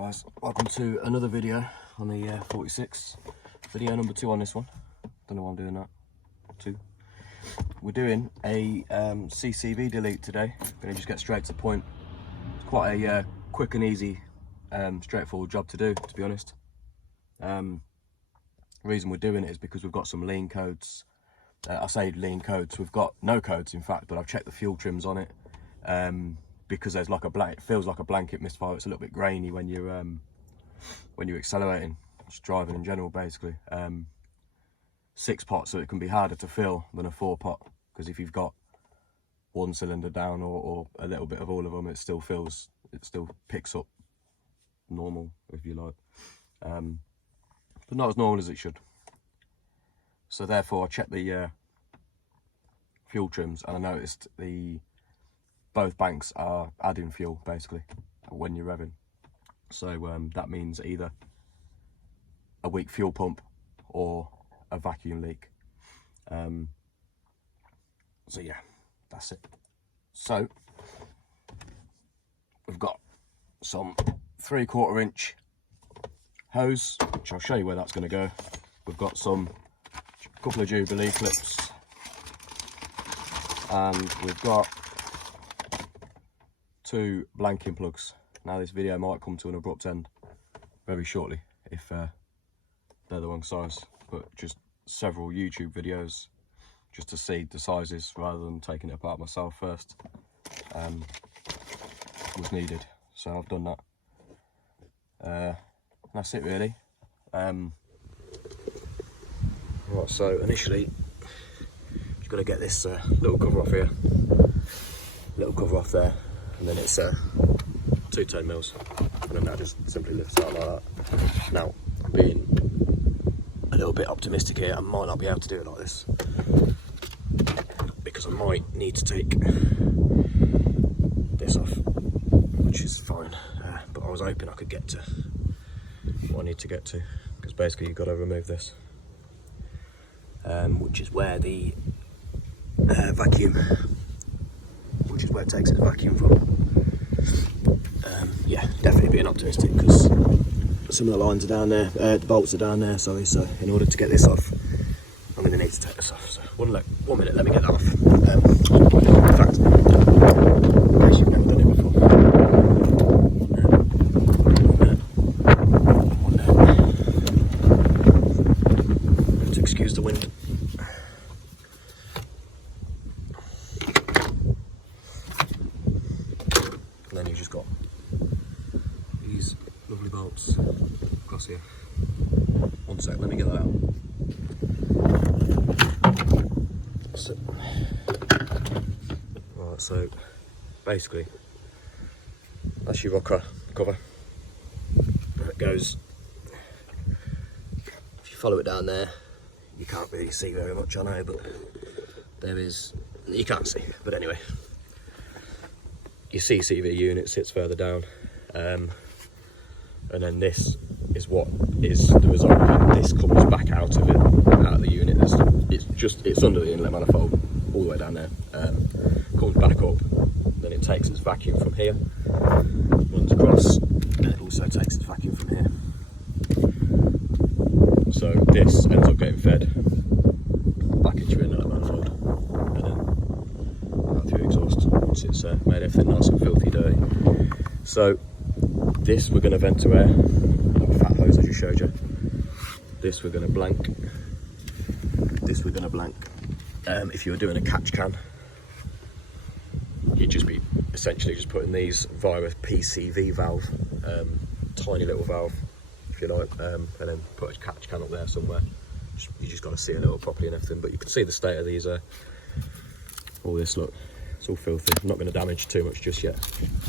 Guys, welcome to another video on the e46. Video number 2 on this one. Don't know why I'm doing that. 2. We're doing a CCV delete today. Gonna just get straight to the point. It's quite a quick and easy, straightforward job to do, to be honest. The reason we're doing it is because we've got some lean codes. I say lean codes, we've got no codes in fact, but I've checked the fuel trims on it. Because there's like it feels like a blanket misfire. It's a little bit grainy when you're accelerating, just driving in general basically. 6 pot, so it can be harder to fill than a 4 pot, because if you've got one cylinder down or a little bit of all of them, it still picks up normal, if you like, but not as normal as it should. So therefore I checked the fuel trims and I noticed both banks are adding fuel basically when you're revving. So that means either a weak fuel pump or a vacuum leak. So yeah, that's it. So we've got some 3/4 inch hose, which I'll show you where that's going to go. We've got a couple of Jubilee clips, and we've got 2 blanking plugs. Now this video might come to an abrupt end very shortly if they're the wrong size, but just several YouTube videos just to see the sizes rather than taking it apart myself first was needed, so I've done that. That's it really. Right, so initially just got to get this little cover off here, little cover off there, and then it's 210 mils, and then that just simply lifts out like that. Now, I'm being a little bit optimistic here, I might not be able to do it like this, because I might need to take this off, which is fine, but I was hoping I could get to what I need to get to, because basically you've got to remove this, which is where the vacuum, which is where it takes its vacuum from. Yeah, definitely being optimistic, because some of the lines are down there, the bolts are down there, sorry, so in order to get this off, I'm going to need to take this off. So 1 minute, let me get that off. In fact, in case you've never done it before, 1 minute. To excuse the wind. And then you've just got these lovely bolts across here. 1 sec, let me get that out. Right, so basically that's your rocker cover. It goes, if you follow it down there, you can't really see very much, I know, but there is, you can't see, but anyway, your CCV unit sits further down, and then this is what is the result of it. This comes back out of the unit. It's under the inlet manifold all the way down there, comes back up, then it takes its vacuum from here, runs across, and it also takes its vacuum from here. So this ends up getting fed back into your inlet manifold, and then out through your exhaust once it's made everything nice and filthy dirty. So this we're going to vent to air, like a fat hose I just showed you. This we're going to blank. This we're going to blank. If you were doing a catch can, you'd just be essentially just putting these via a PCV valve, tiny little valve if you like, and then put a catch can up there somewhere. You just got to seal it up properly and everything, but you can see the state of these. All this, look, it's all filthy. I'm not going to damage too much just yet.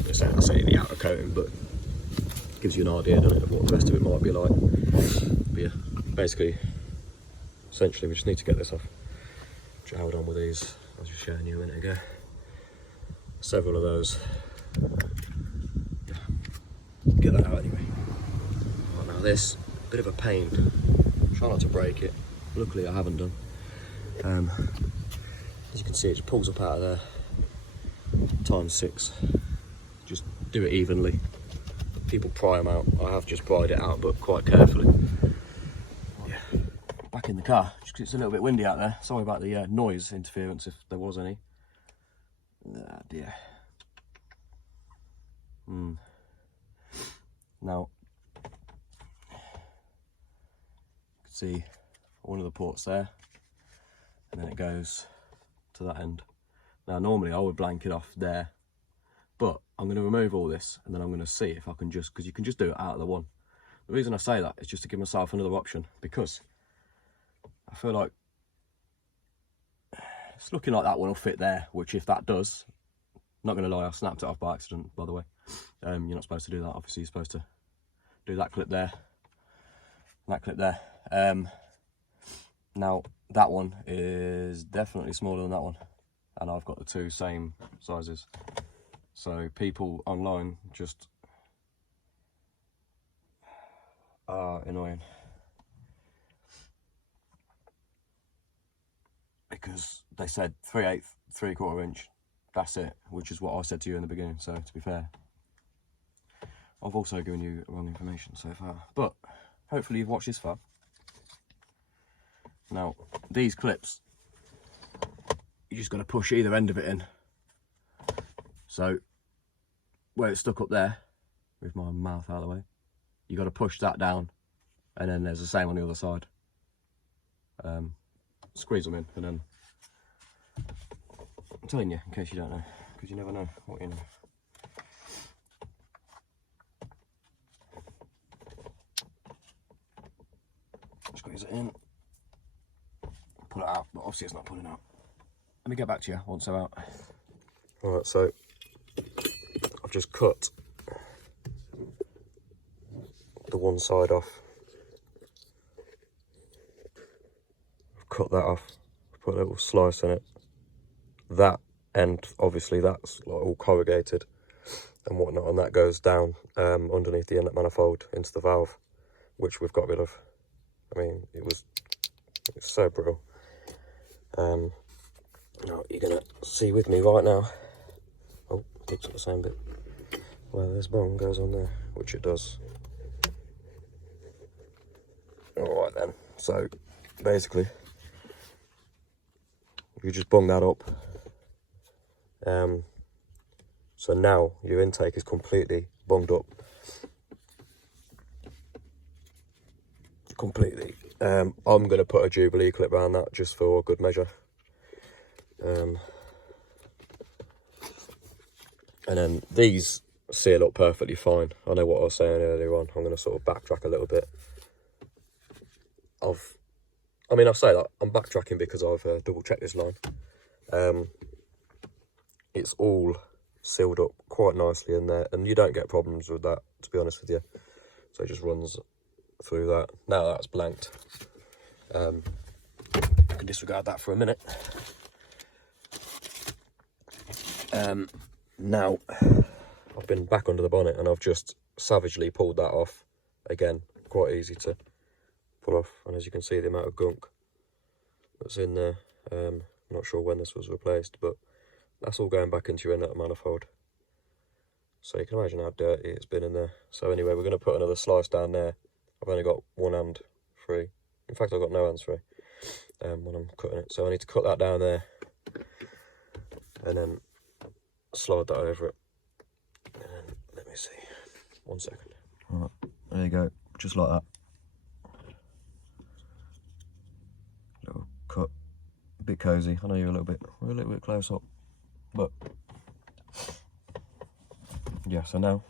I say the outer coating, but it gives you an idea, doesn't it, of what the rest of it might be like. But yeah, basically, essentially, we just need to get this off. Which I held on with these, I was just showing you a minute ago. Several of those. Yeah. Get that out anyway. Right, now this, bit of a pain. Try not to break it. Luckily I haven't done. As you can see, it just pulls up out of there. ×6. Just do it evenly. people pry them out. I have just pried it out, but quite carefully. Yeah. Back in the car, just 'cause it's a little bit windy out there. Sorry about the noise interference, if there was any. Ah, dear. Now, you can see one of the ports there, and then it goes to that end. Now, normally I would blank it off there, but I'm going to remove all this, and then I'm going to see if I can just, because you can just do it out of the one. The reason I say that is just to give myself another option, because I feel like it's looking like that one will fit there, which if that does, not going to lie, I snapped it off by accident, by the way. You're not supposed to do that. Obviously, you're supposed to do that clip there, that clip there. Now, that one is definitely smaller than that one, and I've got the two same sizes. So people online just are annoying, because they said 3/8, 3/4 inch. That's it, which is what I said to you in the beginning. So to be fair, I've also given you wrong information so far, but hopefully you've watched this far. Now, these clips, you just got to push either end of it in. So where it's stuck up there, with my mouth out of the way, you got to push that down, and then there's the same on the other side. Squeeze them in, and then I'm telling you, in case you don't know, because you never know what you know. Squeeze it in, pull it out, but obviously it's not pulling out. Let me get back to you once they're out. Alright, so I've just cut the one side off. I've cut that off, put a little slice in it. That end, obviously that's like all corrugated and whatnot, and that goes down underneath the inlet manifold into the valve, which we've got rid of. I mean, it's so brittle. Now you're gonna see with me right now. Oh, looks like the same bit. Well, this bung goes on there, which it does. All right then. So basically, you just bung that up. So now your intake is completely bunged up. Completely. I'm going to put a Jubilee clip around that just for good measure. And then these seal up perfectly fine. I know what I was saying earlier on. I'm going to sort of backtrack a little bit. I mean, I say that I'm backtracking because I've double checked this line. It's all sealed up quite nicely in there, and you don't get problems with that, to be honest with you. So it just runs through that. Now that's blanked. I can disregard that for a minute. Now I've been back under the bonnet and I've just savagely pulled that off. Again, quite easy to pull off, and as you can see, the amount of gunk that's in there. I'm not sure when this was replaced, but that's all going back into your inlet manifold. So you can imagine how dirty it's been in there. So anyway, we're going to put another slice down there. I've only got one hand free. In fact, I've got no hands free when I'm cutting it. So I need to cut that down there and then slide that over it. And then, let me see. 1 second. All right, there you go. Just like that. Little cut. A bit cosy. I know we're a little bit close up, but yeah. So now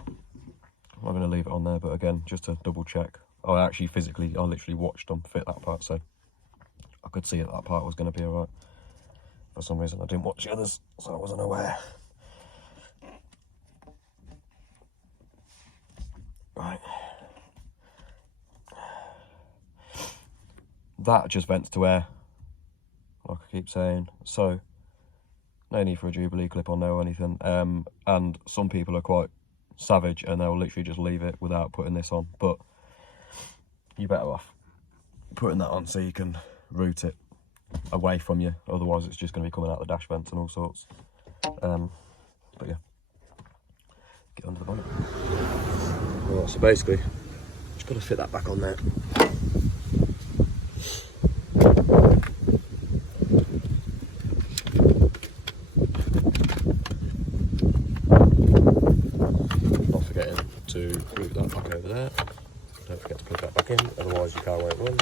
I'm going to leave it on there, but again, just to double check. I literally watched them fit that part, so I could see that part was going to be alright. For some reason I didn't watch the others, so I wasn't aware. Right. That just vents to air, like I keep saying, so no need for a Jubilee clip on there or anything. And some people are quite savage and they'll literally just leave it without putting this on, but you're better off putting that on so you can route it away from you, otherwise it's just going to be coming out the dash vents and all sorts. But yeah, get under the bonnet. Right, so basically, just got to fit that back on there. Not forgetting to route that back over there. Don't forget to plug that back in, otherwise your car won't run.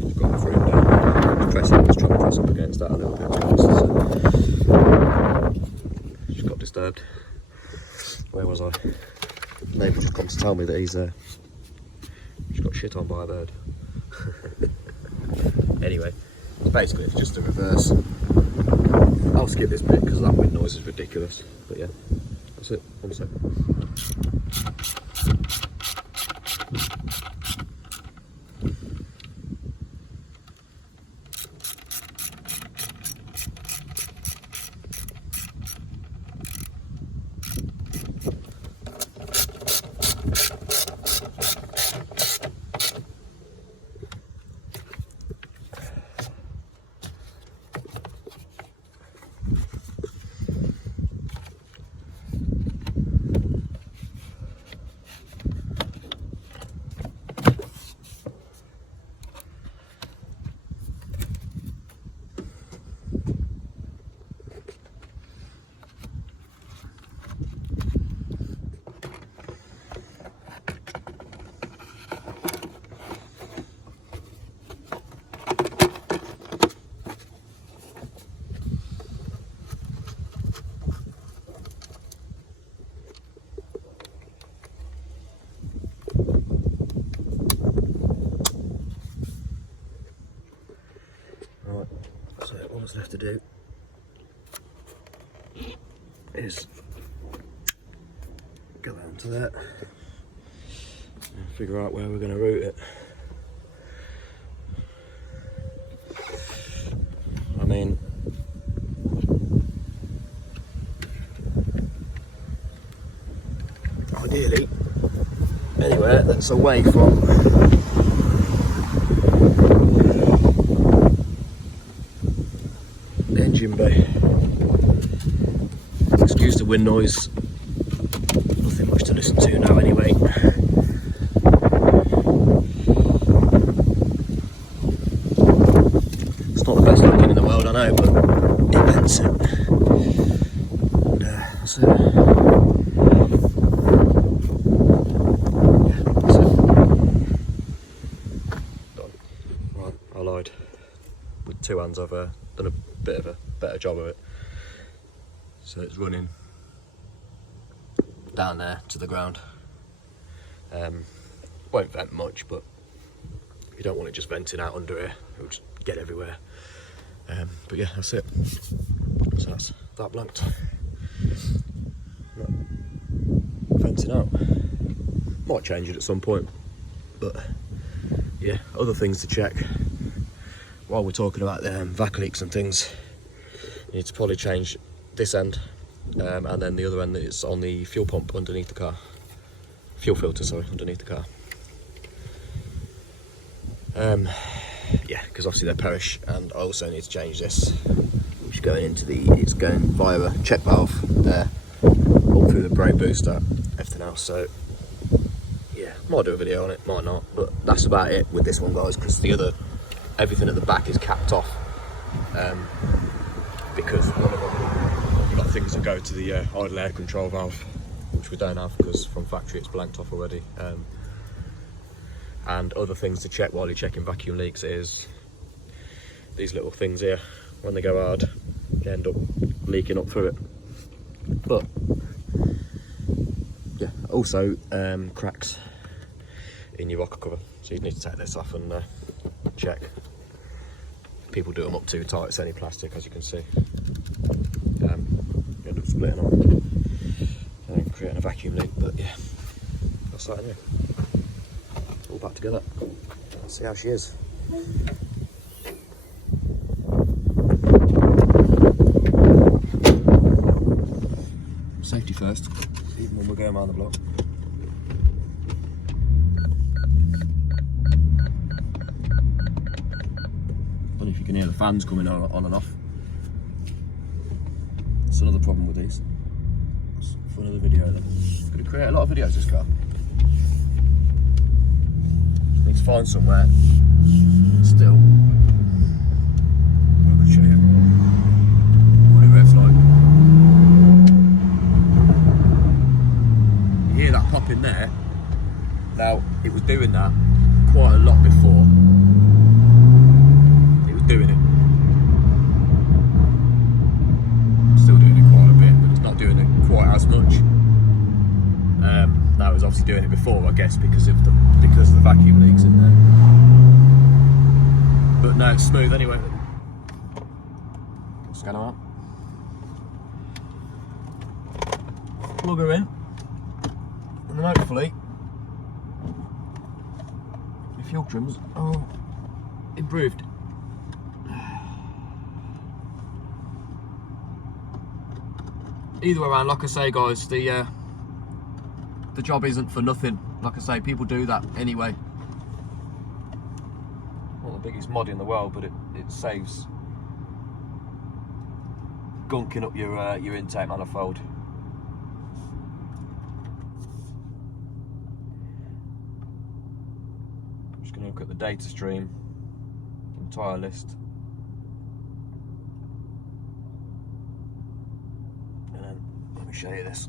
Just got the frame down. Just try to press up against that a little bit. Just got disturbed. Where was I? Neighbour just come to tell me that he's just got shit on by a bird. Anyway, basically it's just a reverse. I'll skip this bit because that wind noise is ridiculous. But yeah, that's it. One sec. So all that's left to do is go down to that and figure out where we're going to route it. I mean, ideally anywhere that's away from engine bay. Excuse the wind noise, nothing much to listen to now anyway. It's not the best looking in the world, I know, but it vents it. And that's it. Yeah, that's it. Done. Right, I lied. With two hands I've done a bit of a better job of it. So it's running down there to the ground. Won't vent much, but you don't want it just venting out under here, it'll just get everywhere. But yeah, that's it. So that's that blanked. Not venting out. Might change it at some point, but yeah, other things to check. While we're talking about vac leaks and things, you need to probably change this end, and then the other end is on the fuel pump underneath the car. Fuel filter, sorry, underneath the car. Yeah, because obviously they perish, and I also need to change this, which is going into it's going via a check valve there, all through the brake booster, everything else. So yeah, might do a video on it, might not, but that's about it with this one, guys, because everything at the back is capped off, because one of them, we've got things that go to the idle air control valve, which we don't have because from factory it's blanked off already. And other things to check while you're checking vacuum leaks is these little things here. When they go hard, they end up leaking up through it. But yeah, also cracks in your rocker cover, so you need to take this off and check. People do them up too tight, it's any plastic, as you can see. You end up splitting off and creating a vacuum leak. But yeah, that's that anyway. All back together. Let's see how she is. Safety first, even when we're going around the block. Don't know if you You can hear the fans coming on and off. That's another problem with these. That's for another video then. It's going to create a lot of videos, this car. Need to find somewhere still. I can show you what it revs like. You hear that pop in there? Now, it was doing that quite a lot before. It was doing it. Still doing it quite a bit, but it's not doing it quite as much. That was obviously doing it before, I guess, because of the vacuum leaks in there. But no, it's smooth anyway. Scan them out. Plug her in, and then hopefully the fuel trims are improved. Either way around, like I say, guys, the job isn't for nothing. Like I say, people do that anyway. Not the biggest mod in the world, but it saves gunking up your intake manifold. I'm just going to look at the data stream, entire list, and then let me show you this.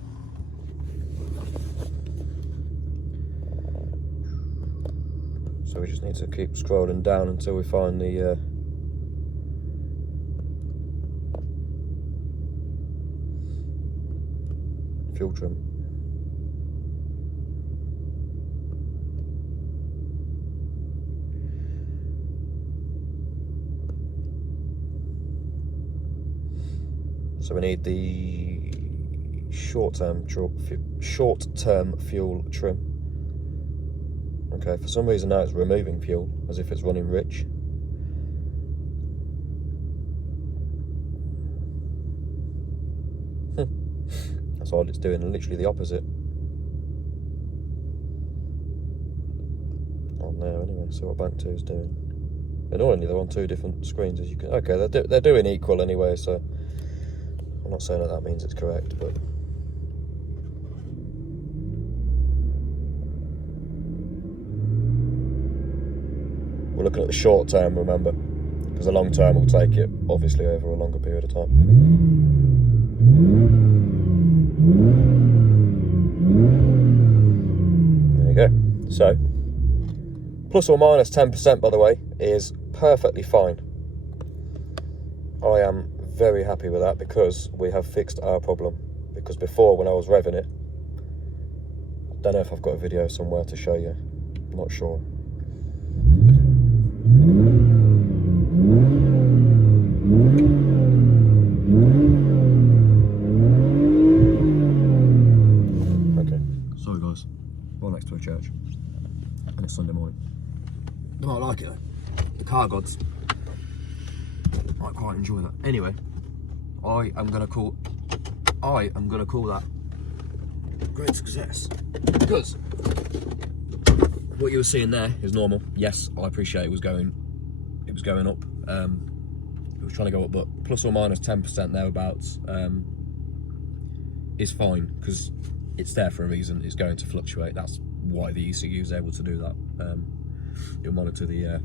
So we just need to keep scrolling down until we find the fuel trim. So we need the short-term fuel trim. Okay, for some reason now it's removing fuel, as if it's running rich. That's all it's doing, literally the opposite. On there anyway, so what bank 2 is doing. Annoyingly, they're on 2 different screens, as you can. Okay, they're doing equal anyway, so I'm not saying that means it's correct, but. We're looking at the short term, remember, because the long term will take it, obviously, over a longer period of time. There you go. So, plus or minus 10%, by the way, is perfectly fine. I am very happy with that because we have fixed our problem. Because before, when I was revving it, I don't know if I've got a video somewhere to show you. I'm not sure. Okay, sorry guys, right next to a church, and it's Sunday morning. They might like it though. The car gods might quite enjoy that. Anyway, I am gonna call that great success, because what you were seeing there is normal. Yes, I appreciate it was going up. It was trying to go up, but plus or minus 10% thereabouts is fine, because it's there for a reason. It's going to fluctuate. That's why the ECU is able to do that. It'll monitor the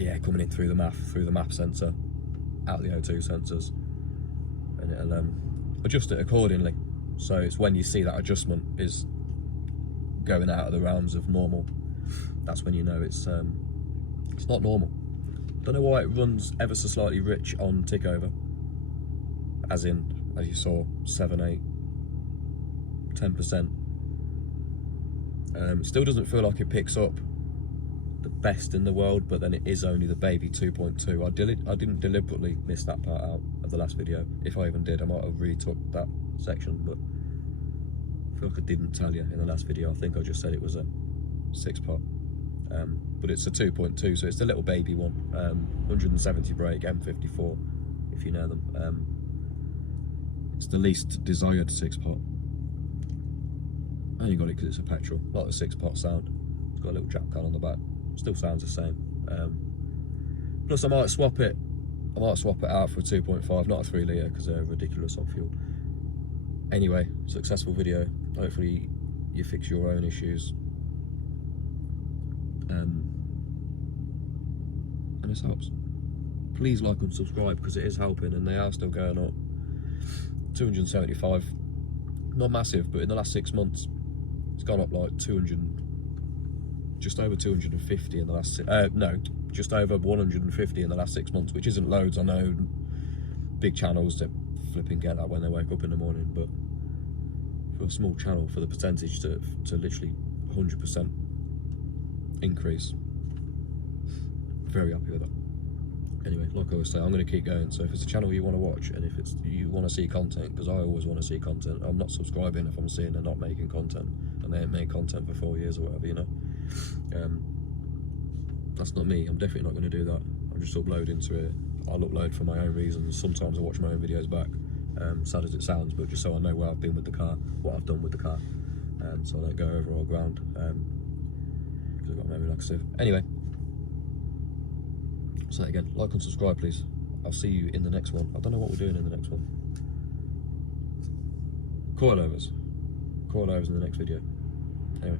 air coming in through the MAF sensor, out the O2 sensors, and it'll adjust it accordingly. So it's when you see that adjustment is going out of the realms of normal, that's when you know it's not normal. Don't know why it runs ever so slightly rich on tick over, as you saw, 7, 8, 10%. Still doesn't feel like it picks up the best in the world, but then it is only the baby 2.2. I didn't deliberately miss that part out of the last video. If I even did, I might have retook that section, but I feel like I didn't tell you in the last video. I think I just said it was a 6-pot. But it's a 2.2, so it's the little baby one. 170 brake, M54, if you know them. It's the least desired 6-pot. I only got it because it's a petrol, like the 6-pot sound. It's got a little jack can on the back. Still sounds the same. Plus I might swap it out for a 2.5, not a 3 litre, because they're ridiculous on fuel. Anyway, successful video. Hopefully you fix your own issues. And this helps. Please like and subscribe, because it is helping, and they are still going up. 275, not massive, but in the last 6 months it's gone up like 200, just over 250 in the last just over 150 in the last 6 months, which isn't loads. I know big channels that flipping get that when they wake up in the morning, but for a small channel, for the percentage to literally 100% increase, very happy with that. Anyway, like I always say, I'm going to keep going. So if it's a channel you want to watch, and if you want to see content, because I always want to see content, I'm not subscribing if I'm seeing they're not making content, and they ain't made content for 4 years or whatever, you know. That's not me. I'm definitely not going to do that. I'll just upload into it. I'll upload for my own reasons. Sometimes I watch my own videos back, sad as it sounds, but just so I know where I've been with the car, what I've done with the car, so I don't go over all ground, because I've got memory laxative. Anyway, say that again, like and subscribe please. I'll see you in the next one. I don't know what we're doing in the next one. Coilovers in the next video. Anyway.